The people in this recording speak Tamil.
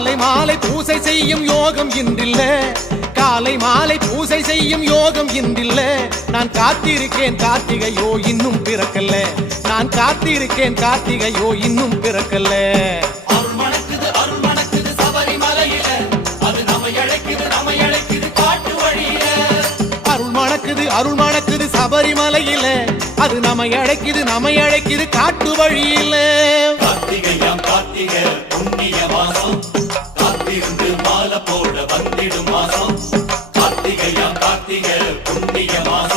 காலை மாலை பூசை செய்யும் யோகம் இன்றில்ல, காலை மாலை பூசை செய்யும் யோகம் இன்றில்ல. நான் காத்திருக்கேன் கார்த்திகையோ இன்னும் பிறக்கல்ல, நான் காத்திருக்கேன் கார்த்திகையோ இன்னும் பிறக்கல்ல. அருள் மணக்குது அருள் மணக்குது சபரிமலையில, அது நம்மை அழைக்குது நம்மை அழைக்குது காட்டு வழியில. அருள் மணக்குது அருள் மணக்குது சபரிமலையில, அது நம்மை அழைக்குது நம்மை அழைக்குது காட்டு வழியில. கார்த்திகையாம் கார்த்திகை புண்ணிய மாசம், காத்திருந்து மாலை போட வந்திடும் மாசம். கார்த்திகையாம் கார்த்திகை புண்ணிய மாசம்.